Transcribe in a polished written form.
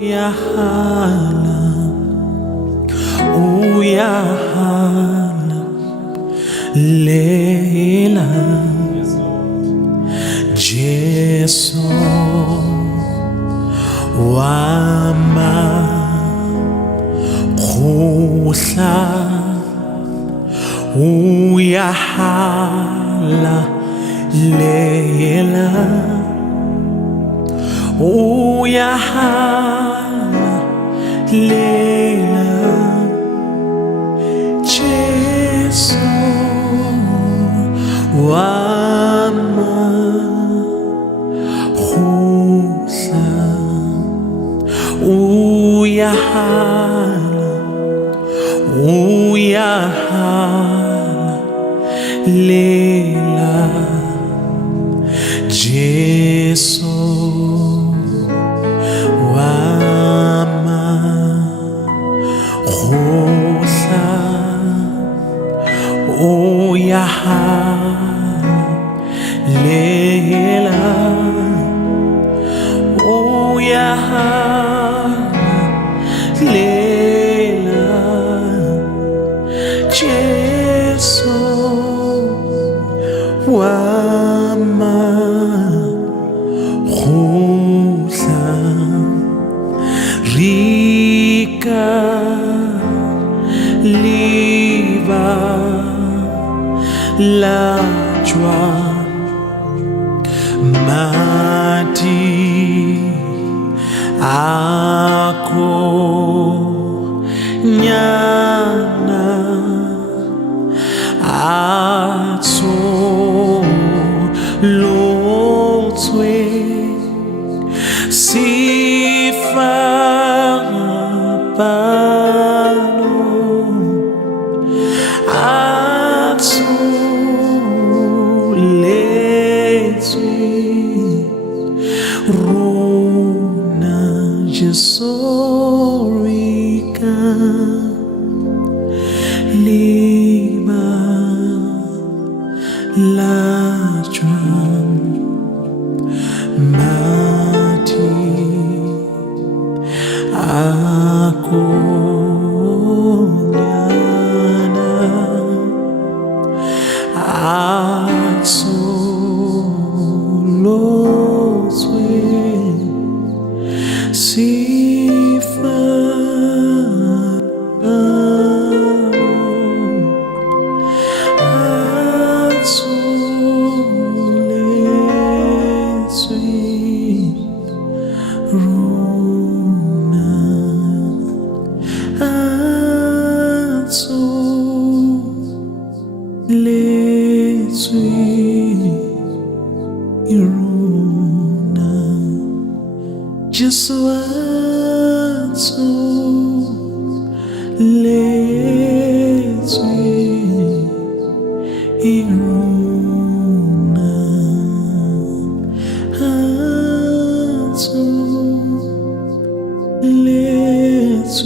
يا هلا ويا هلا ليلى جيسو وما خوسا ويا هلا ليلى ويا هلا ليلى جيسو وما خوسا ويا هلا ويا هلا ليلى جيسو وما خوسا ويا هلا ليلى ويا هلا ليلى جيسو وما خوسا ريكا ليبا لا جوا mati aku nyana atsu lotswe sifa pano atsu Rona Jesorika Liba Lajram Mati Aku Nyana Atsu Sifa just what so let's iruna so let's